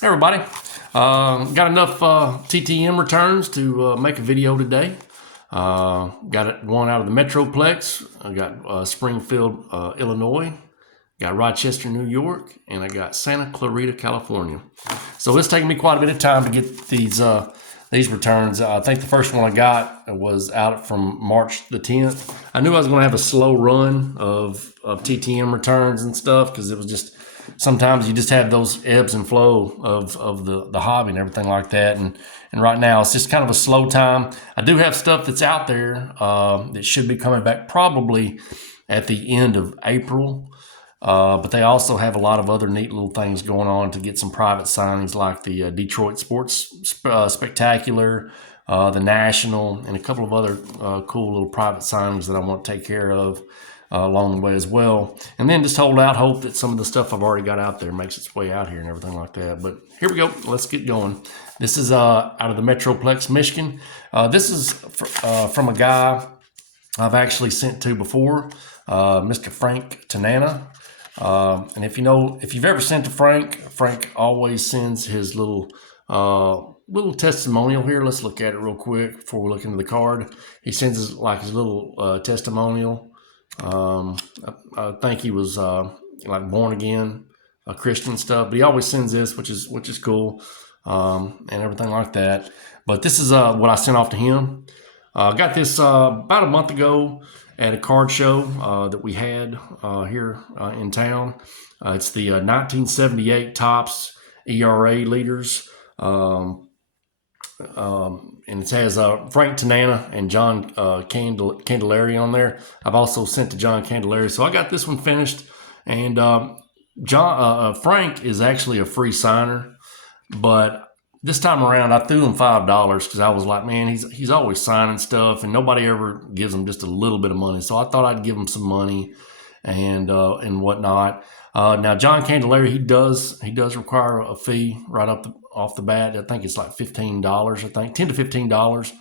Hey everybody, got enough TTM returns to make a video today. Got it one out of the Metroplex. I got Springfield, Illinois. Got Rochester, New York, and I got Santa Clarita, California. So it's taking me quite a bit of time to get these returns. I think the first one I got was out from March the 10th. I knew I was going to have a slow run of TTM returns and stuff because it was just sometimes you just have those ebbs and flow of the hobby and everything like that. And right now it's just kind of a slow time. I do have stuff that's out there that should be coming back probably at the end of April. But they also have a lot of other neat little things going on to get some private signings like the Detroit Sports Spectacular, the National, and a couple of other cool little private signings that I want to take care of along the way as well. And then just hold out hope that some of the stuff I've already got out there makes its way out here and everything like that. But here we go. Let's get going. This is out of the Metroplex, Michigan. This is from a guy I've actually sent to before, Mr. Frank Tanana. And if you've ever sent to Frank always sends his little testimonial here. Let's look at it real quick before we look into the card. He sends his little testimonial. I think he was like born again, a Christian stuff, but he always sends this, which is cool, and everything like that. But this is what I sent off to him. I got this about a month ago at a card show that we had here in town. It's the 1978 Topps ERA leaders. And it has Frank Tanana and John Candelaria on there. I've also sent to John Candelaria. So I got this one finished. And Frank is actually a free signer. But this time around, I threw him $5 because I was like, man, he's always signing stuff, and nobody ever gives him just a little bit of money. So I thought I'd give him some money and whatnot. Now John Candelaria, he does require a fee right off the bat. I think it's like $15. I think $10 to $15.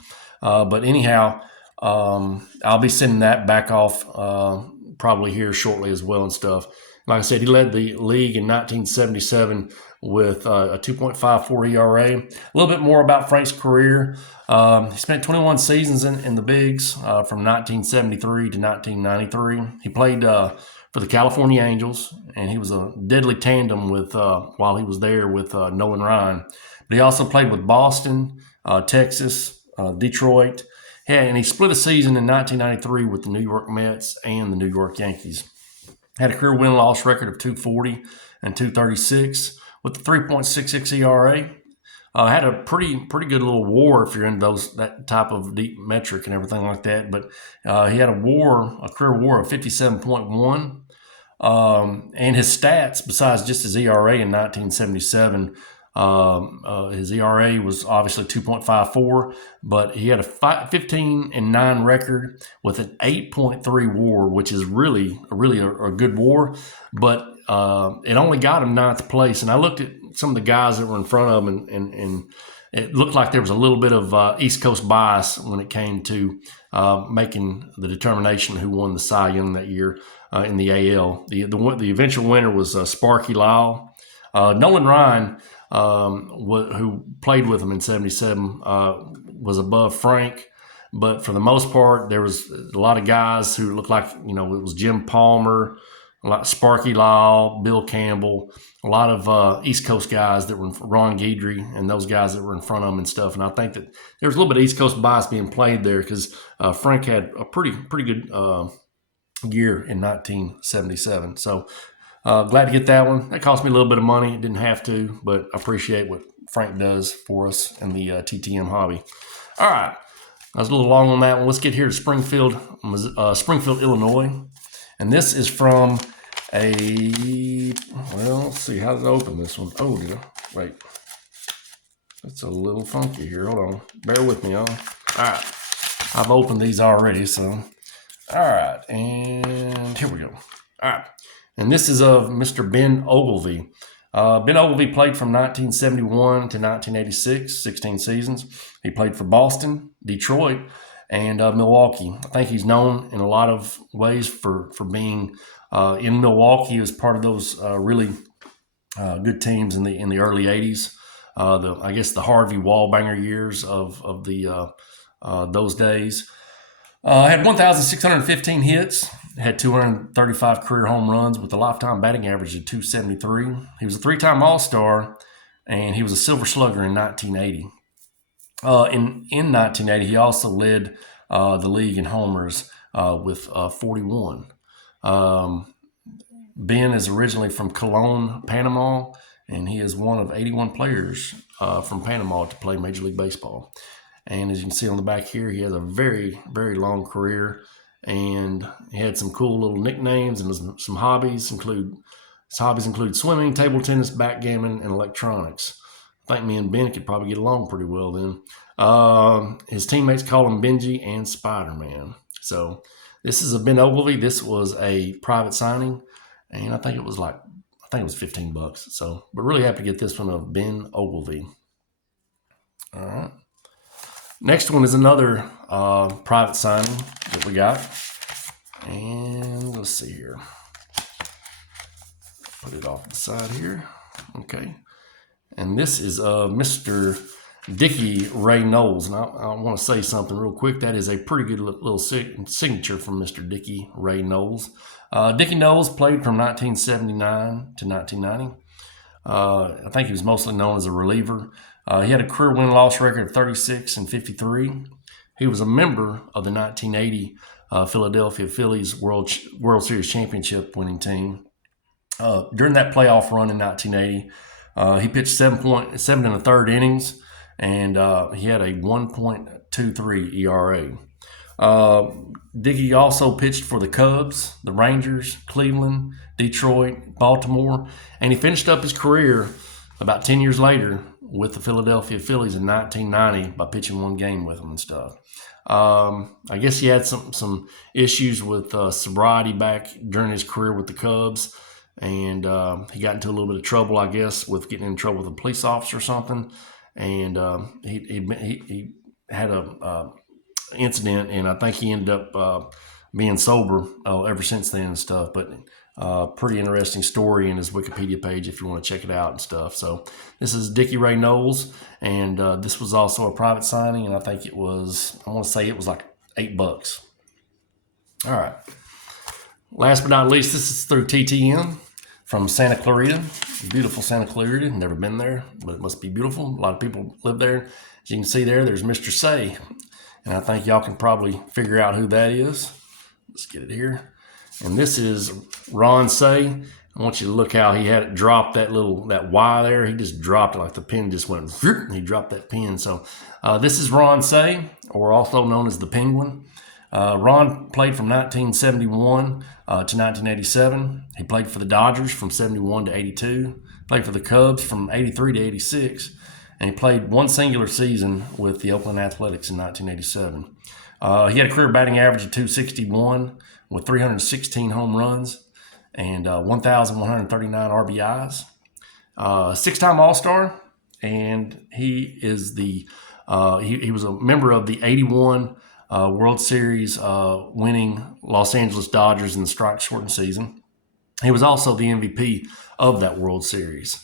But anyhow, I'll be sending that back off probably here shortly as well and stuff. Like I said, he led the league in 1977 with a 2.54 ERA. A little bit more about Frank's career. He spent 21 seasons in the bigs from 1973 to 1993. He played for the California Angels, and he was a deadly tandem with while he was there with Nolan Ryan. But he also played with Boston, Texas, Detroit. Yeah, and he split a season in 1993 with the New York Mets and the New York Yankees. Had a career win-loss record of 240 and 236 with the 3.66 ERA. Had a pretty good little WAR if you're into that type of deep metric and everything like that. But he had a career WAR of 57.1. And his stats, besides just his ERA in 1977, his ERA was obviously 2.54, but he had a 15-9 record with an 8.3 WAR, which is really a good WAR. But it only got him ninth place. And I looked at some of the guys that were in front of him, and it looked like there was a little bit of East Coast bias when it came to making the determination who won the Cy Young that year in the AL. The eventual winner was Sparky Lyle. Nolan Ryan, who played with him in 77, was above Frank. But for the most part, there was a lot of guys who looked like, it was Jim Palmer, like Sparky Lyle, Bill Campbell, a lot of East Coast guys that were Ron Guidry and those guys that were in front of them and stuff. And I think that there was a little bit of East Coast bias being played there because Frank had a pretty good year in 1977. So glad to get that one. That cost me a little bit of money. It didn't have to, but I appreciate what Frank does for us in the TTM hobby. All right. I was a little long on that one. Let's get here to Springfield, Illinois. And this is from let's see, how did I open this one? Oh, wait. It's a little funky here. Hold on. Bear with me, y'all. All right. I've opened these already, so. All right. And here we go. All right. And this is of Mr. Ben Ogilvy. Ben Ogilvy played from 1971 to 1986, 16 seasons. He played for Boston, Detroit, and Milwaukee. I think he's known in a lot of ways for being in Milwaukee as part of those really good teams in the early '80s. I guess the Harvey Wallbanger years of the those days. Had 1,615 hits, had 235 career home runs with a lifetime batting average of 273. He was a three-time All-Star, and he was a Silver Slugger in 1980. In 1980, he also led the league in homers with 41. Ben is originally from Cologne, Panama, and he is one of 81 players from Panama to play Major League Baseball. And as you can see on the back here, he has a very, very long career, and he had some cool little nicknames and some hobbies. His hobbies include swimming, table tennis, backgammon, and electronics. I think me and Ben could probably get along pretty well then. His teammates call him Benji and Spider-Man. So this is a Ben Ogilvy. This was a private signing, and I think it was $15. So we're really happy to get this one of Ben Ogilvy. All right. Next one is another private signing that we got. And let's see here. Put it off the side here. Okay. And this is Mr. Dickie Ray Knowles. And I want to say something real quick. That is a pretty good little signature from Mr. Dickie Ray Knowles. Dickie Knowles played from 1979 to 1990. I think he was mostly known as a reliever. He had a career win-loss record of 36 and 53. He was a member of the 1980 Philadelphia Phillies World Series championship winning team. During that playoff run in 1980, he pitched 7 and a third innings, and he had a 1.23 ERA. Dickie also pitched for the Cubs, the Rangers, Cleveland, Detroit, Baltimore, and he finished up his career about 10 years later with the Philadelphia Phillies in 1990 by pitching one game with them and stuff. I guess he had some issues with sobriety back during his career with the Cubs, and he got into a little bit of trouble, I guess, with getting in trouble with a police officer or something. And he had a incident, and I think he ended up being sober ever since then and stuff. But pretty interesting story in his Wikipedia page if you want to check it out and stuff. So this is Dickie Ray Knowles, and this was also a private signing, and I think I want to say it was like $8. All right. Last but not least, this is through TTM from Santa Clarita. Beautiful Santa Clarita. Never been there, but it must be beautiful. A lot of people live there. As you can see there's Mr. Say, and I think y'all can probably figure out who that is. Let's get it here. And this is Ron Say. I want you to look how he had it drop that Y there. He just dropped it like the pen just went, and he dropped that pen. So this is Ron Say, or also known as the Penguin. Ron played from 1971 to 1987. He played for the Dodgers from 71 to 82. Played for the Cubs from 83 to 86. And he played one singular season with the Oakland Athletics in 1987. He had a career batting average of 261 with 316 home runs and 1,139 RBIs. Six-time All-Star, and he is he was a member of the 81 World Series winning Los Angeles Dodgers in the strike-shortened season. He was also the MVP of that World Series.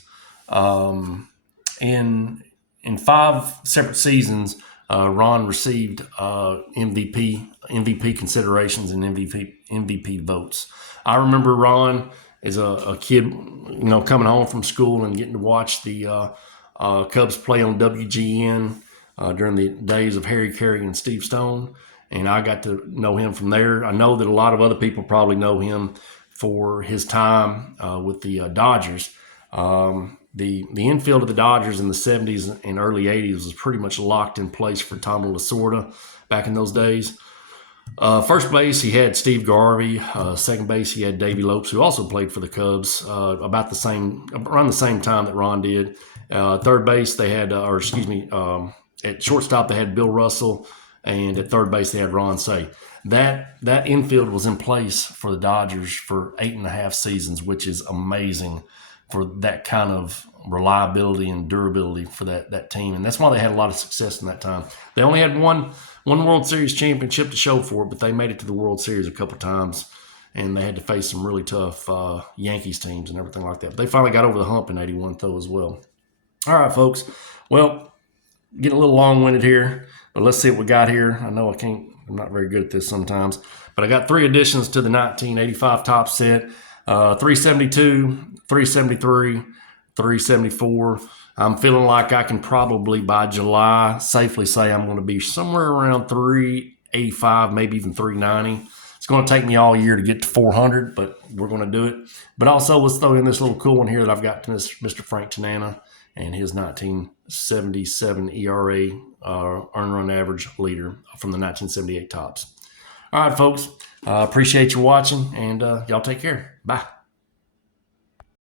In 5 separate seasons, Ron received MVP considerations and MVP votes. I remember Ron as a kid, coming home from school and getting to watch the Cubs play on WGN during the days of Harry Carey and Steve Stone, and I got to know him from there. I know that a lot of other people probably know him for his time with the Dodgers. The infield of the Dodgers in the 70s and early 80s was pretty much locked in place for Tommy Lasorda back in those days. First base, he had Steve Garvey. Second base, he had Davey Lopes, who also played for the Cubs around the same time that Ron did. Third base, they had, at shortstop, they had Bill Russell, and at third base, they had Ron Say. That infield was in place for the Dodgers for 8.5 seasons, which is amazing for that kind of reliability and durability for that team. And that's why they had a lot of success in that time. They only had one World Series championship to show for it, but they made it to the World Series a couple times. and they had to face some really tough Yankees teams and everything like that. But they finally got over the hump in '81 though as well. All right, folks. Well, getting a little long-winded here, but let's see what we got here. I know I'm not very good at this sometimes, but I got 3 additions to the 1985 Topps set, 372, 373, 374. I'm feeling like I can probably, by July, safely say I'm going to be somewhere around 385, maybe even 390. It's going to take me all year to get to 400, but we're going to do it. But also, let's throw in this little cool one here that I've got to Mr. Frank Tanana and his 1977 ERA earned run average leader from the 1978 Topps. All right, folks. Appreciate you watching, and y'all take care. Bye.